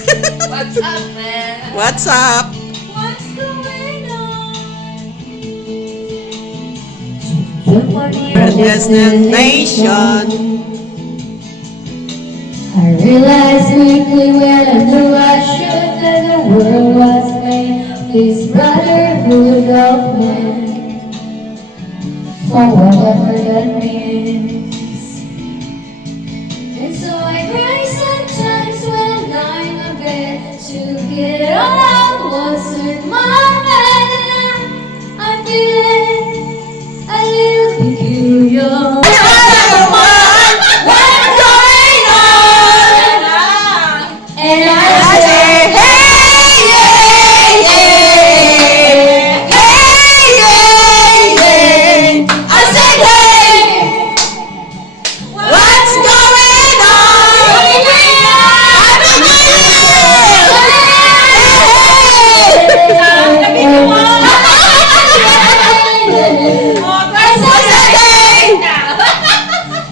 What's up, man? What's up? What's going on? Destination. I realized quickly when I knew I should that the world was made this brotherhood of men for whatever that means. And so I cry sometimes when I'm a bed to get out what's in my head. I'm feeling a little peculiar. And I say, hey, yeah, yeah, hey, yeah, yeah. I say, hey, what's going on?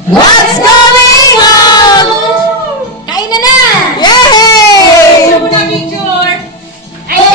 What's going on? Kain na na! Yay! Ano mo na picture? Ay, oh,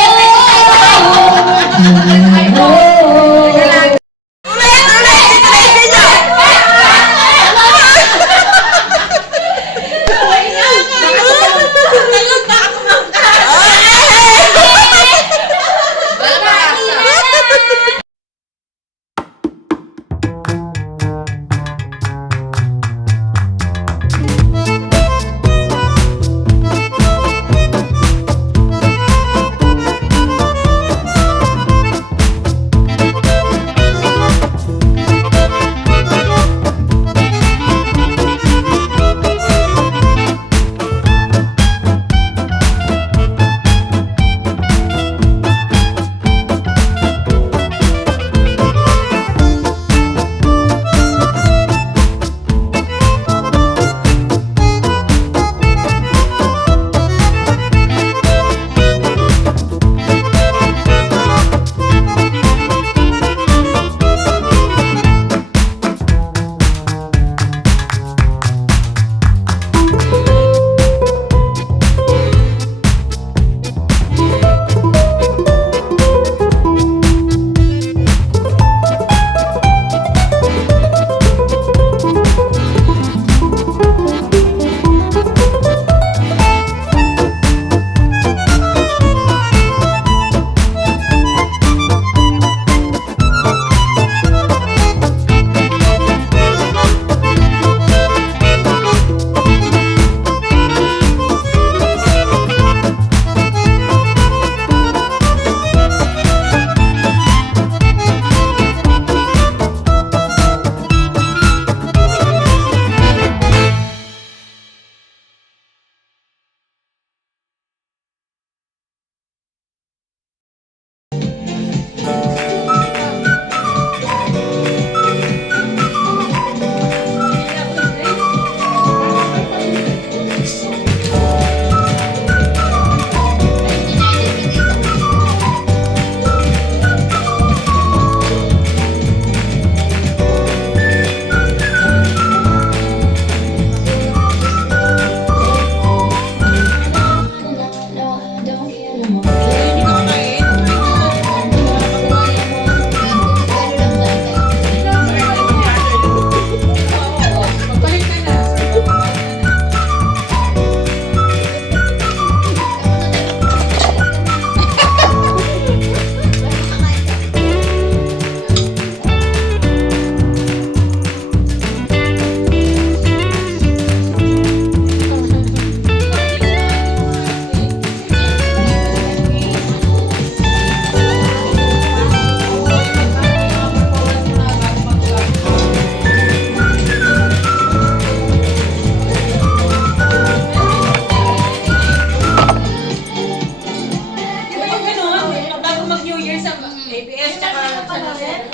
ABS tsaka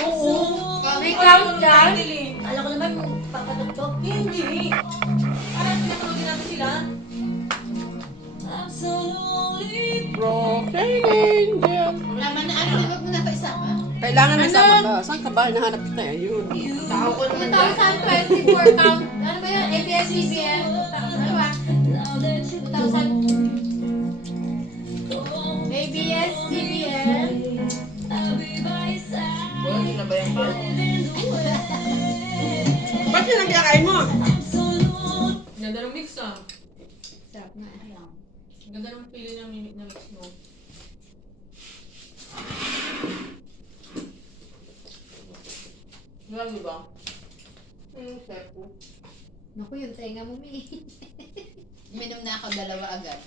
Oo. May countdown? Alam ko naman papatugtog. Hindi. Parang pinatulogin natin sila. Absolutely. Broken angel. Naman na ano, wag mo na pa isama. Kailangan nasama ka. Saan ka ba? Hinahanap kita eh. Yun. Tao ko naman 2024 count. Ano ba yan? ABS-CBN? Ano ba? 2000. lang. Ganda ng pili ng mimik na mix mo. Grabe ba? Sepo. Naku, yung tenga mo, May. Minom na ako 2 agad.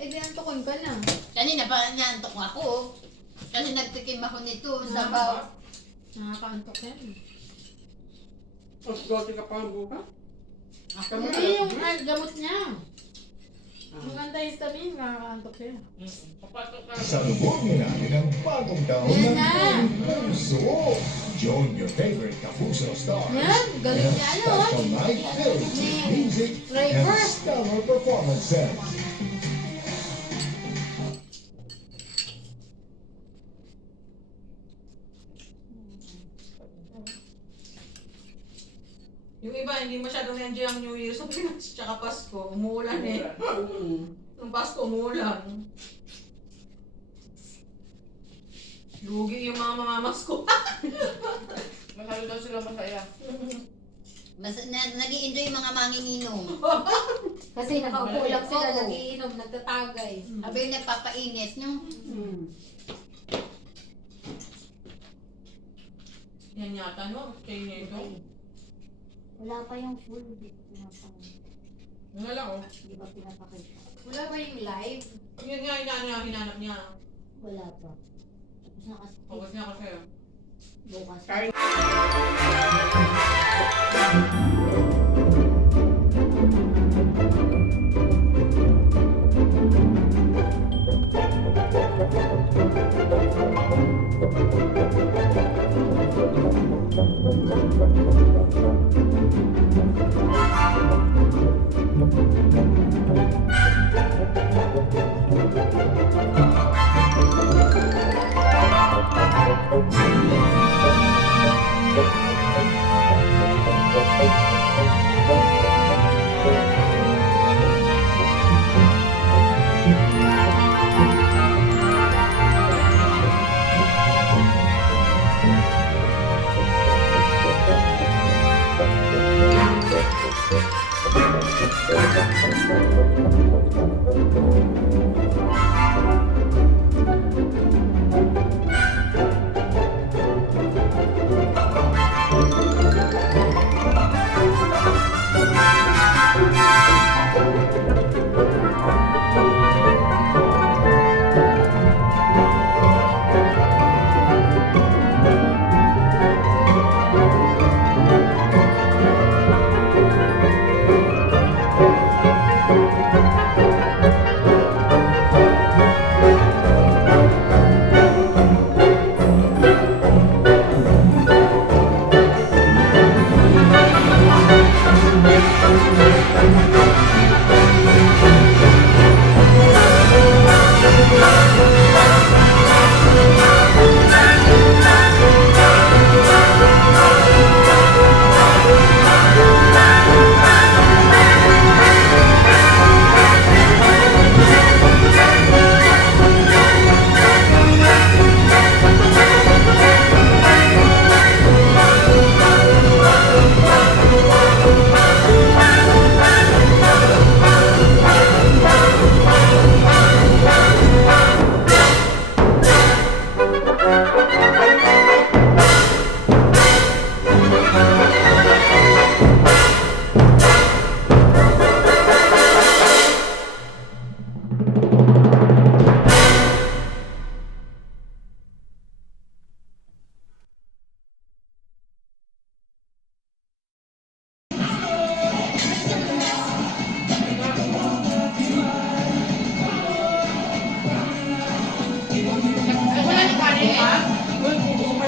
Eh, di antukon ka na. Kanina pa naantok ako. Kasi nagtikim ako nito sa baw. Nakakaantok yan. Mas gote ka pa ang buka? Ako Hindi, yung gamot niya. Yung antihistamine, nakakaantok siya. Papasok ka. Salubungin natin ang bagong taon Yan ng na! Kapuso. Join your favorite Kapuso stars. Yan, galing in a niya, ano, ah? special night filled with music Flavor. and stellar performances. Yung iba, hindi masyadong enjoy ang New Year sa Pinas, tsaka Pasko. Umuulan eh. Nung Pasko, umuulan. Lugi yung mga mamamas ko. Masyado daw sila masaya. Nag-i-enjoy yung mga manginginom. Kasi nakaupo lang sila, Oo. nagiinom, nagtatagay. Sabi nagpapainit, no? Yan yata, no? Kaya niya ito. Wala pa yung full, hindi ko pinapakita. Ano lang, oh. Hindi ba pinapakita? Wala ba yung live? Yun nga, hinanap niya. Wala pa. Tapos na kasi Focus niya kasi. bukas.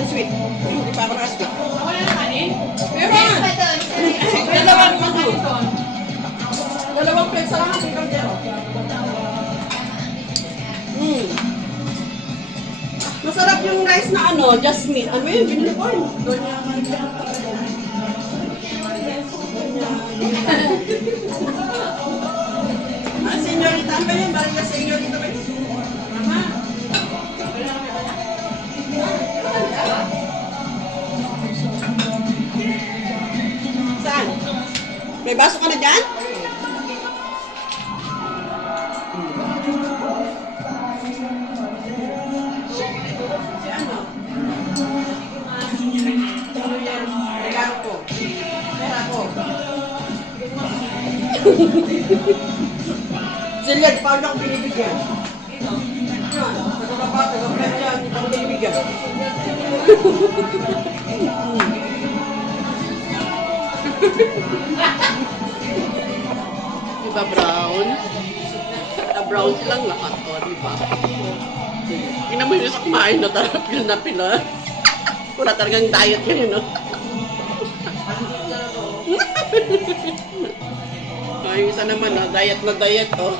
Sweet. Hindi pa ako nakasweet. Wala na kanin? Meron! Pa doon. Dalawang Doon. Dalawang plates sa lahat ng kaldero. Masarap yung rice na ano, jasmine. Ano yun? Binili ko yun. Senyorita, ano ba yun? Maria senyorita ba yun? Mama. Saan? May baso ka na dyan? Si ano? New Year, regalo ko. Pera ko. Silyan, paano ako binibigyan? Yan, taga-kapa, taga-plan dyan, hindi ako binibigyan. Diba brown? Brown silang lahat, o, diba? Tingnan mo yung sa kumain na tarap yun na pila. Pura talagang diet yun, no? Yung isa naman, no? Diet na diet, oh.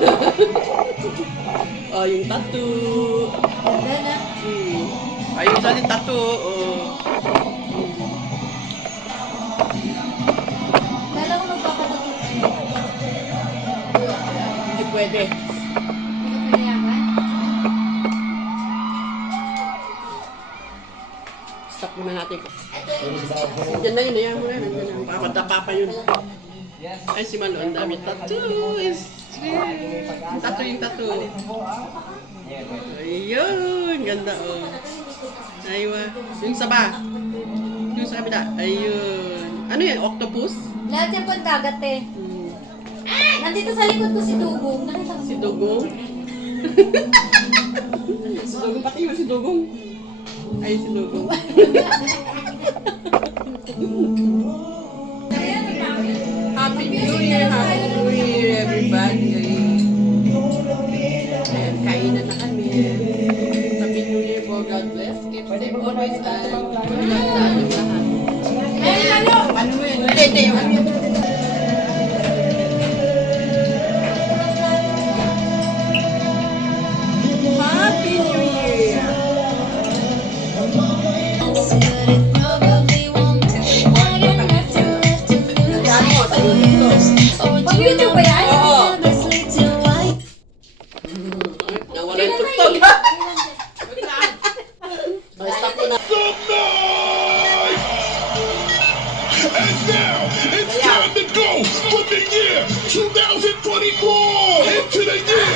Oh, yung tattoo. Ganda na. Ay, yung isa din tattoo, oh. Kala ko magpapatapos. Hindi pwede. Hindi ko pinayaman. Stop muna natin. Diyan na yun, ayan mo na. Nandiyan na. Papadapa pa yun. Ay, si Malo, ang dami tattoo. Yung tattoo. Ayun, ganda, oh. Aywa. Yung saba. Yung sa kabila. Ayun. Ano yan? Octopus? Lahat yan po dagat eh. Nandito sa likod ko si Dugong. Nakita ko Si Dugong? Si Dugong, pati mo si Dugong. Ay, si Dugong. Happy New Year, everybody. Ayan, kainan na kami. Happy New Year po, God bless. Keep safe always and good luck sa ating lahat. Ano mo yun? Hindi, yung ano yun? Happy New Year! Mag-YouTube ba yan? Oo. Nawala yung tugtog. Stop ko na. And now, it's time to go for the year 2024 into the year